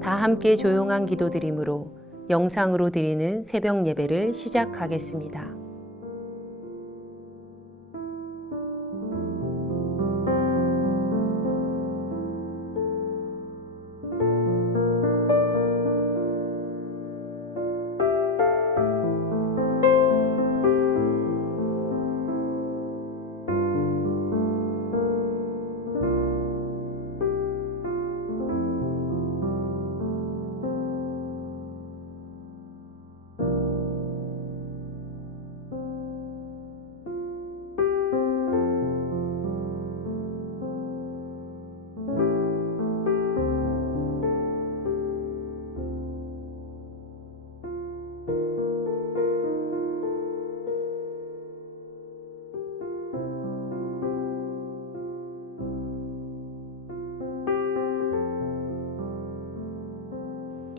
다 함께 조용한 기도드림으로 영상으로 드리는 새벽 예배를 시작하겠습니다.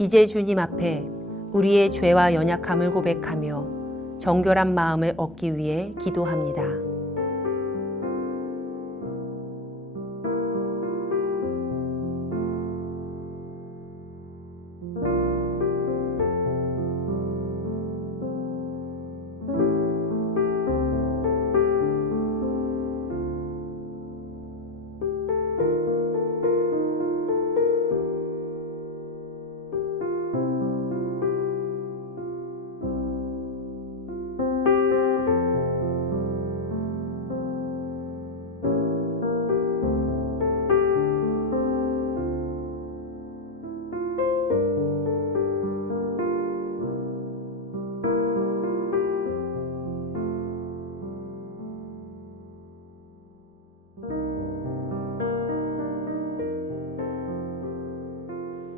이제 주님 앞에 우리의 죄와 연약함을 고백하며 정결한 마음을 얻기 위해 기도합니다.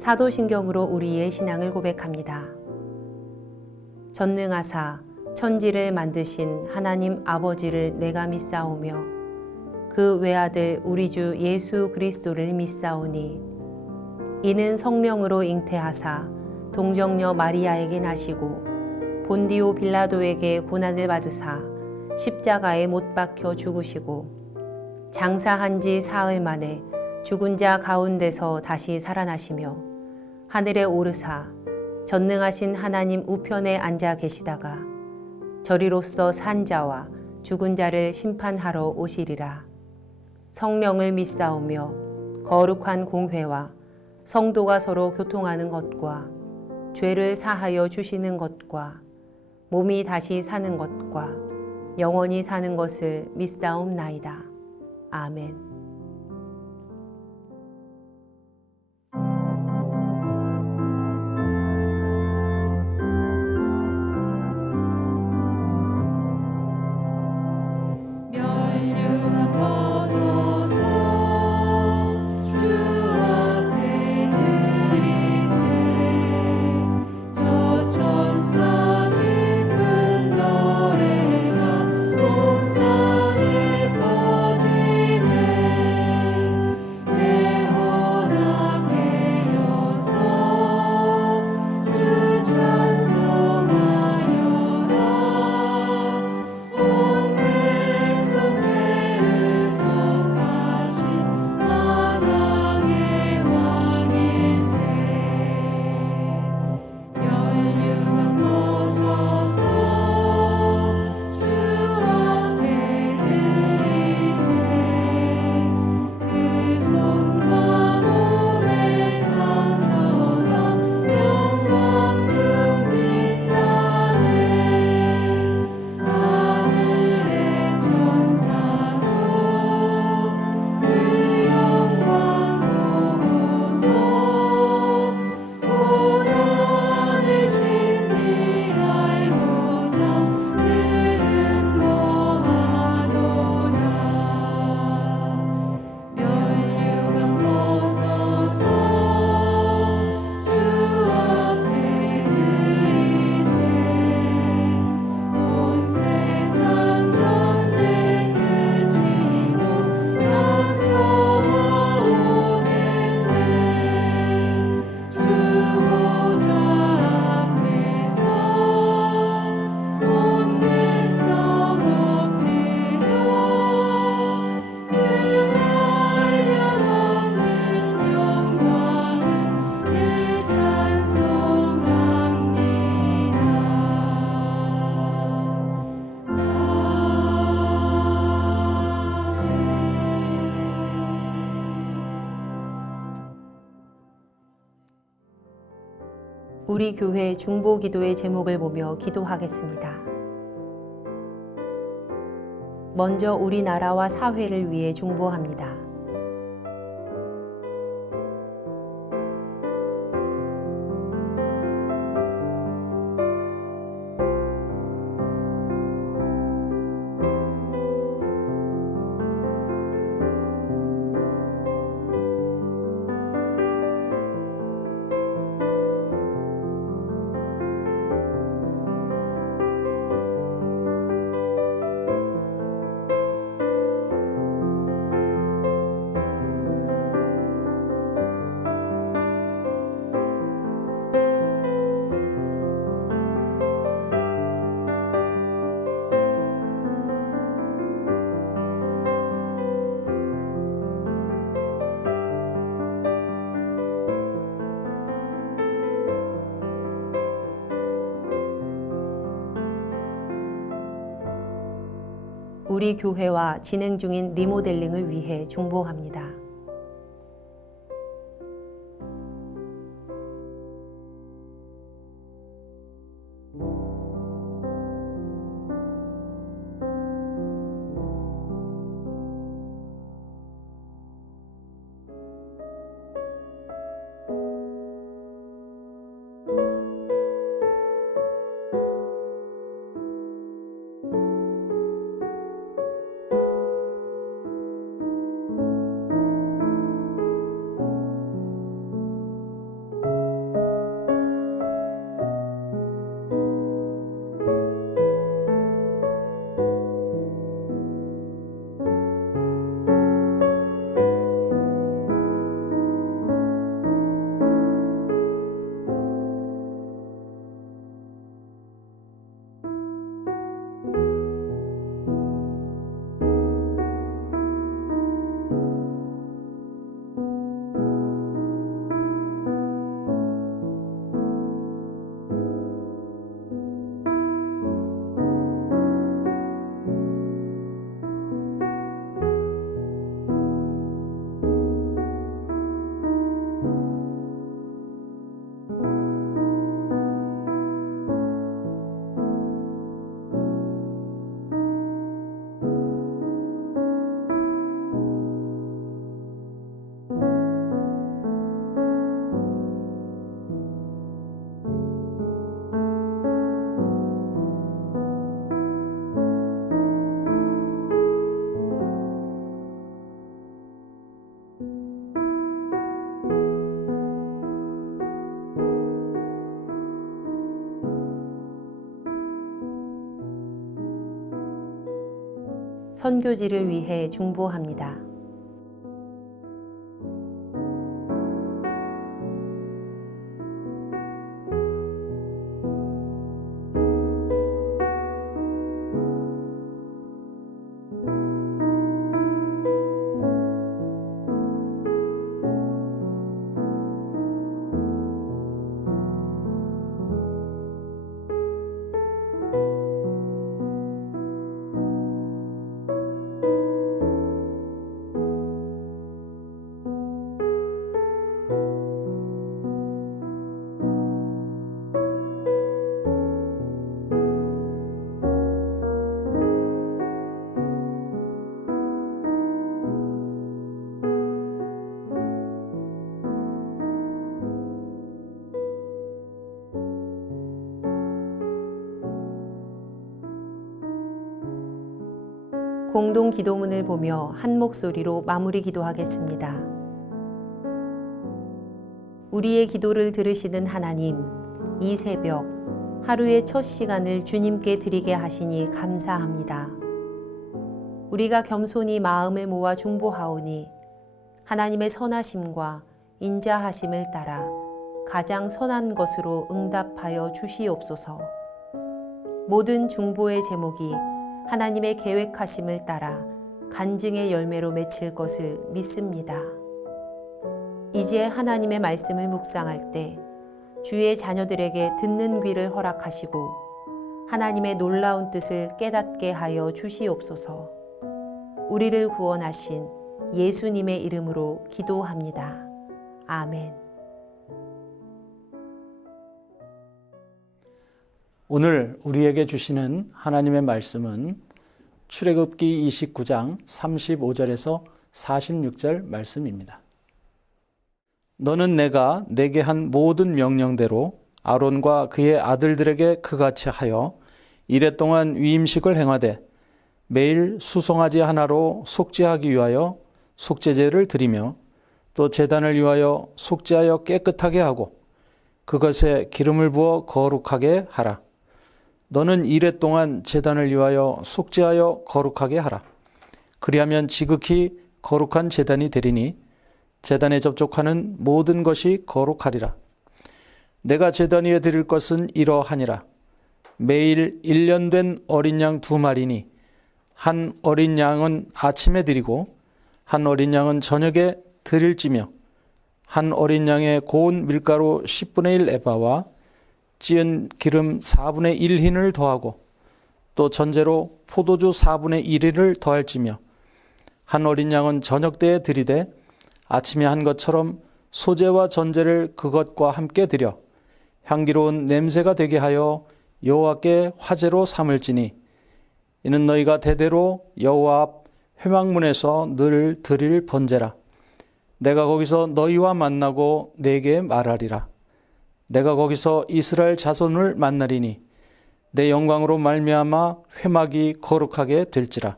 사도신경으로 우리의 신앙을 고백합니다. 전능하사 천지를 만드신 하나님 아버지를 내가 믿사오며 그 외아들 우리 주 예수 그리스도를 믿사오니 이는 성령으로 잉태하사 동정녀 마리아에게 나시고 본디오 빌라도에게 고난을 받으사 십자가에 못 박혀 죽으시고 장사한 지 사흘 만에 죽은 자 가운데서 다시 살아나시며 하늘에 오르사 전능하신 하나님 우편에 앉아 계시다가 저리로서 산 자와 죽은 자를 심판하러 오시리라. 성령을 믿사오며 거룩한 공회와 성도가 서로 교통하는 것과 죄를 사하여 주시는 것과 몸이 다시 사는 것과 영원히 사는 것을 믿사옵나이다. 아멘. 온 땅에 퍼지네 우리 교회 중보 기도의 제목을 보며 기도하겠습니다. 먼저 우리나라와 사회를 위해 중보합니다. 우리 교회와 진행 중인 리모델링을 위해 중보합니다. 선교지를 위해 중보합니다. 공동 기도문을 보며 한 목소리로 마무리 기도하겠습니다. 우리의 기도를 들으시는 하나님, 이 새벽 하루의 첫 시간을 주님께 드리게 하시니 감사합니다. 우리가 겸손히 마음을 모아 중보하오니 하나님의 선하심과 인자하심을 따라 가장 선한 것으로 응답하여 주시옵소서. 모든 중보의 제목이 하나님의 계획하심을 따라 간증의 열매로 맺힐 것을 믿습니다. 이제 하나님의 말씀을 묵상할 때 주의 자녀들에게 듣는 귀를 허락하시고 하나님의 놀라운 뜻을 깨닫게 하여 주시옵소서. 우리를 구원하신 예수님의 이름으로 기도합니다. 아멘. 오늘 우리에게 주시는 하나님의 말씀은 출애굽기 29장 35절에서 46절 말씀입니다. 너는 내가 내게 한 모든 명령대로 아론과 그의 아들들에게 그같이 하여 이레 동안 위임식을 행하되 매일 수송아지 하나로 속죄하기 위하여 속죄제를 드리며 또 제단을 위하여 속죄하여 깨끗하게 하고 그것에 기름을 부어 거룩하게 하라. 너는 이레 동안 제단을 위하여 속죄하여 거룩하게 하라. 그리하면 지극히 거룩한 제단이 되리니 제단에 접촉하는 모든 것이 거룩하리라. 내가 제단 위에 드릴 것은 이러하니라. 매일 1년 된 어린 양 2마리니 한 어린 양은 아침에 드리고 한 어린 양은 저녁에 드릴지며 한 어린 양의 고운 밀가루 10분의 1 에바와 찌은 기름 4분의 1흰을 더하고 또 전제로 포도주 4분의 1을 더할지며 한 어린 양은 저녁 때에 드리되 아침에 한 것처럼 소제와 전제를 그것과 함께 드려 향기로운 냄새가 되게 하여 여호와께 화제로 삼을지니 이는 너희가 대대로 여호와 앞 회막문에서 늘 드릴 번제라. 내가 거기서 너희와 만나고 내게 말하리라. 내가 거기서 이스라엘 자손을 만나리니 내 영광으로 말미암아 회막이 거룩하게 될지라.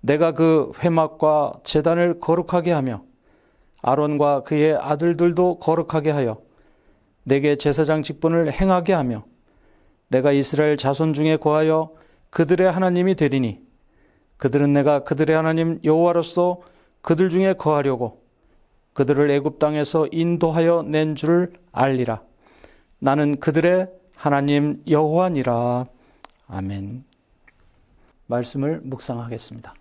내가 그 회막과 제단을 거룩하게 하며 아론과 그의 아들들도 거룩하게 하여 내게 제사장 직분을 행하게 하며 내가 이스라엘 자손 중에 거하여 그들의 하나님이 되리니 그들은 내가 그들의 하나님 여호와로서 그들 중에 거하려고 그들을 애굽 땅에서 인도하여 낸 줄을 알리라. 나는 그들의 하나님 여호와니라. 아멘. 말씀을 묵상하겠습니다.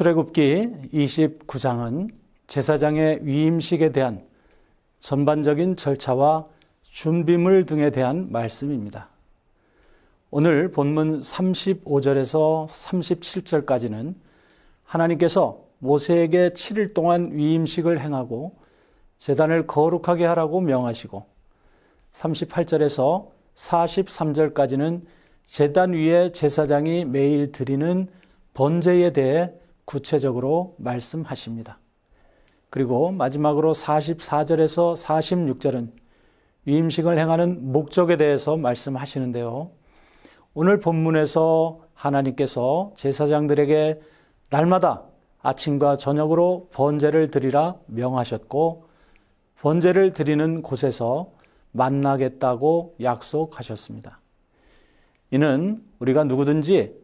출애굽기 29장은 제사장의 위임식에 대한 전반적인 절차와 준비물 등에 대한 말씀입니다. 오늘 본문 35절에서 37절까지는 하나님께서 모세에게 7일 동안 위임식을 행하고 제단을 거룩하게 하라고 명하시고 38절에서 43절까지는 제단 위에 제사장이 매일 드리는 번제에 대해 구체적으로 말씀하십니다. 그리고 마지막으로 44절에서 46절은 위임식을 행하는 목적에 대해서 말씀하시는데요. 오늘 본문에서 하나님께서 제사장들에게 날마다 아침과 저녁으로 번제를 드리라 명하셨고 번제를 드리는 곳에서 만나겠다고 약속하셨습니다. 이는 우리가 누구든지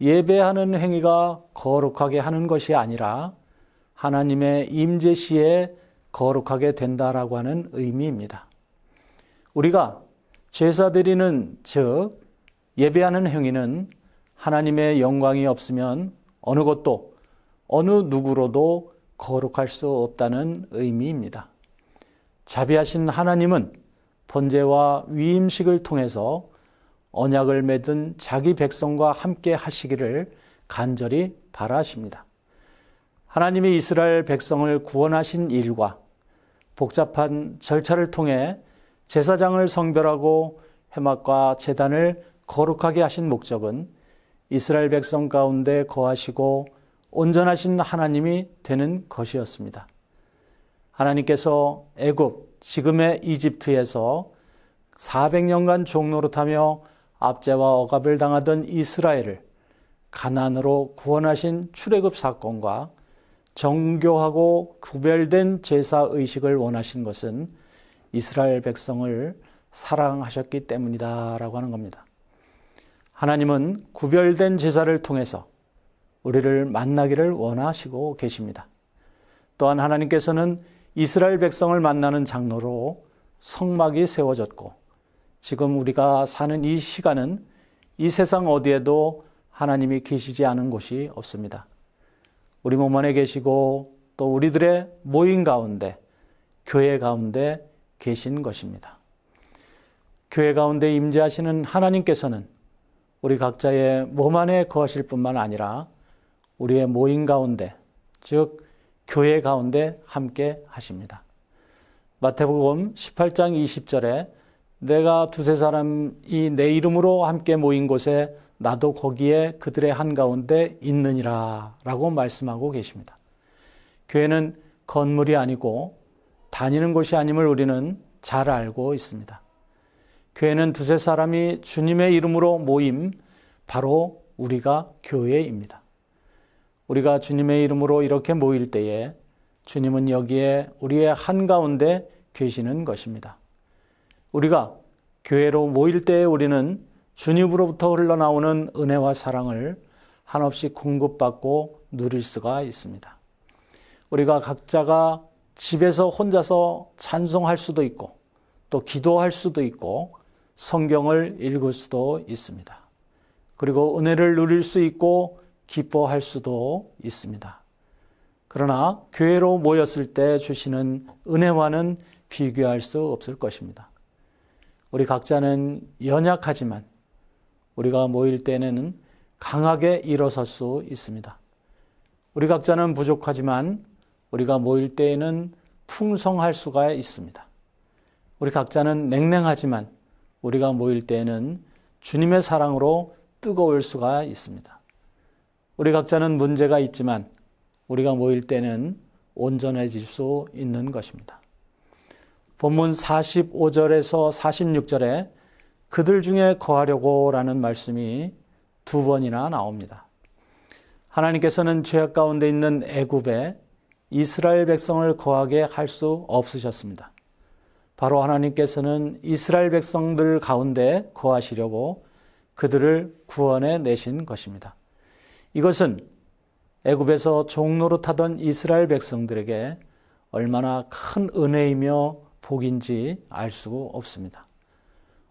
예배하는 행위가 거룩하게 하는 것이 아니라 하나님의 임재 시에 거룩하게 된다라고 하는 의미입니다. 우리가 제사 드리는 즉 예배하는 행위는 하나님의 영광이 없으면 어느 것도 어느 누구로도 거룩할 수 없다는 의미입니다. 자비하신 하나님은 번제와 위임식을 통해서 언약을 맺은 자기 백성과 함께 하시기를 간절히 바라십니다. 하나님이 이스라엘 백성을 구원하신 일과 복잡한 절차를 통해 제사장을 성별하고 회막과 제단을 거룩하게 하신 목적은 이스라엘 백성 가운데 거하시고 온전하신 하나님이 되는 것이었습니다. 하나님께서 애굽, 지금의 이집트에서 400년간 종노릇하며 압제와 억압을 당하던 이스라엘을 가나안으로 구원하신 출애굽 사건과 정교하고 구별된 제사 의식을 원하신 것은 이스라엘 백성을 사랑하셨기 때문이다라고 하는 겁니다. 하나님은 구별된 제사를 통해서 우리를 만나기를 원하시고 계십니다. 또한 하나님께서는 이스라엘 백성을 만나는 장로로 성막이 세워졌고, 지금 우리가 사는 이 시간은 이 세상 어디에도 하나님이 계시지 않은 곳이 없습니다. 우리 몸 안에 계시고 또 우리들의 모임 가운데, 교회 가운데 계신 것입니다. 교회 가운데 임재하시는 하나님께서는 우리 각자의 몸 안에 거하실 뿐만 아니라 우리의 모임 가운데, 즉 교회 가운데 함께 하십니다. 마태복음 18장 20절에 내가 두세 사람이 내 이름으로 함께 모인 곳에 나도 거기에 그들의 한가운데 있느니라 라고 말씀하고 계십니다. 교회는 건물이 아니고 다니는 곳이 아님을 우리는 잘 알고 있습니다. 교회는 두세 사람이 주님의 이름으로 모임, 바로 우리가 교회입니다. 우리가 주님의 이름으로 이렇게 모일 때에 주님은 여기에 우리의 한가운데 계시는 것입니다. 우리가 교회로 모일 때에 우리는 주님으로부터 흘러나오는 은혜와 사랑을 한없이 공급받고 누릴 수가 있습니다. 우리가 각자가 집에서 혼자서 찬송할 수도 있고 또 기도할 수도 있고 성경을 읽을 수도 있습니다. 그리고 은혜를 누릴 수 있고 기뻐할 수도 있습니다. 그러나 교회로 모였을 때 주시는 은혜와는 비교할 수 없을 것입니다. 우리 각자는 연약하지만 우리가 모일 때는 강하게 일어설 수 있습니다. 우리 각자는 부족하지만 우리가 모일 때에는 풍성할 수가 있습니다. 우리 각자는 냉랭하지만 우리가 모일 때에는 주님의 사랑으로 뜨거울 수가 있습니다. 우리 각자는 문제가 있지만 우리가 모일 때는 온전해질 수 있는 것입니다. 본문 45절에서 46절에 그들 중에 거하려고 라는 말씀이 두 번이나 나옵니다. 하나님께서는 죄악 가운데 있는 애굽에 이스라엘 백성을 거하게 할 수 없으셨습니다. 바로 하나님께서는 이스라엘 백성들 가운데 거하시려고 그들을 구원해 내신 것입니다. 이것은 애굽에서 종노릇하던 이스라엘 백성들에게 얼마나 큰 은혜이며 복인지 알 수 없습니다.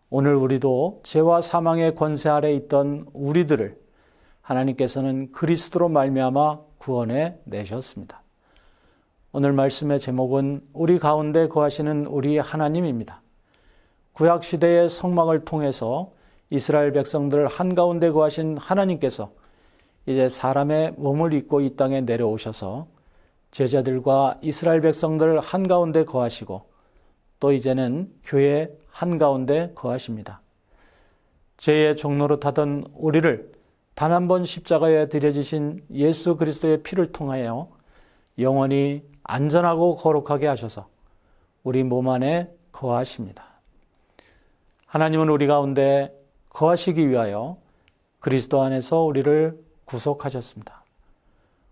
오늘 우리도 죄와 사망의 권세 아래 있던 우리들을 하나님께서는 그리스도로 말미암아 구원해 내셨습니다. 오늘 말씀의 제목은 우리 가운데 거하시는 우리 하나님입니다. 구약시대의 성막을 통해서 이스라엘 백성들 한가운데 거하신 하나님께서 이제 사람의 몸을 입고 이 땅에 내려오셔서 제자들과 이스라엘 백성들 한가운데 거하시고 또 이제는 교회 한가운데 거하십니다. 죄의 종노릇하던 우리를 단 한 번 십자가에 들여지신 예수 그리스도의 피를 통하여 영원히 안전하고 거룩하게 하셔서 우리 몸 안에 거하십니다. 하나님은 우리 가운데 거하시기 위하여 그리스도 안에서 우리를 구속하셨습니다.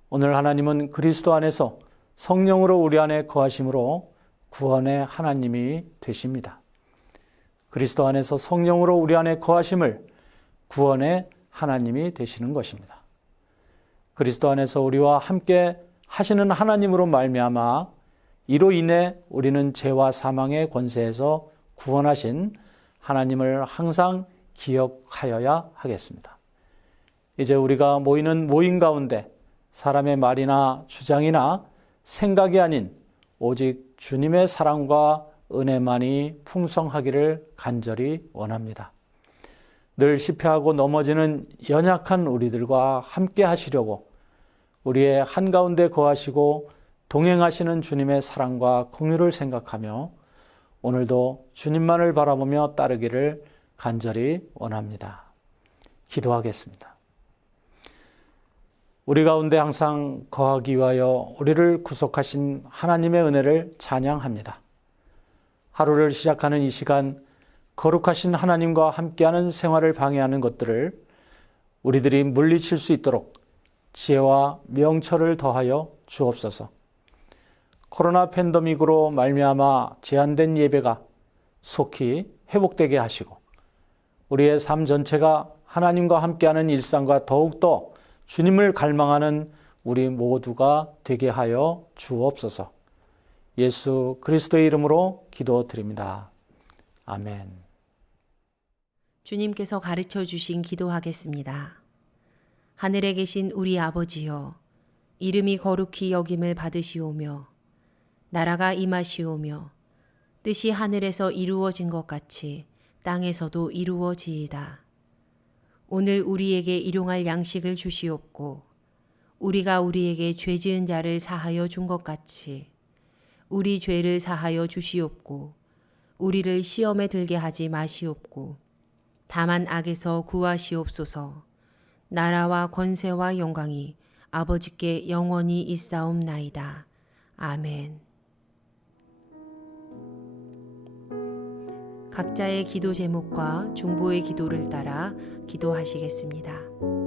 오늘 하나님은 그리스도 안에서 성령으로 우리 안에 거하심으로 구원의 하나님이 되십니다. 그리스도 안에서 성령으로 우리 안에 거하심을 구원의 하나님이 되시는 것입니다. 그리스도 안에서 우리와 함께 하시는 하나님으로 말미암아 이로 인해 우리는 죄와 사망의 권세에서 구원하신 하나님을 항상 기억하여야 하겠습니다. 이제 우리가 모이는 모임 가운데 사람의 말이나 주장이나 생각이 아닌 오직 주님의 사랑과 은혜만이 풍성하기를 간절히 원합니다. 늘 실패하고 넘어지는 연약한 우리들과 함께 하시려고 우리의 한가운데 거하시고 동행하시는 주님의 사랑과 공유를 생각하며 오늘도 주님만을 바라보며 따르기를 간절히 원합니다. 기도하겠습니다. 우리 가운데 항상 거하기 위하여 우리를 구속하신 하나님의 은혜를 찬양합니다. 하루를 시작하는 이 시간 거룩하신 하나님과 함께하는 생활을 방해하는 것들을 우리들이 물리칠 수 있도록 지혜와 명철을 더하여 주옵소서. 코로나 팬데믹으로 말미암아 제한된 예배가 속히 회복되게 하시고 우리의 삶 전체가 하나님과 함께하는 일상과 더욱더 주님을 갈망하는 우리 모두가 되게 하여 주옵소서. 예수 그리스도의 이름으로 기도드립니다. 아멘. 주님께서 가르쳐 주신 기도하겠습니다. 하늘에 계신 우리 아버지여, 이름이 거룩히 여김을 받으시오며 나라가 임하시오며 뜻이 하늘에서 이루어진 것 같이 땅에서도 이루어지이다. 오늘 우리에게 일용할 양식을 주시옵고 우리가 우리에게 죄 지은 자를 사하여 준 것 같이 우리 죄를 사하여 주시옵고 우리를 시험에 들게 하지 마시옵고 다만 악에서 구하시옵소서. 나라와 권세와 영광이 아버지께 영원히 있사옵나이다. 아멘. 각자의 기도 제목과 중보의 기도를 따라 기도하시겠습니다.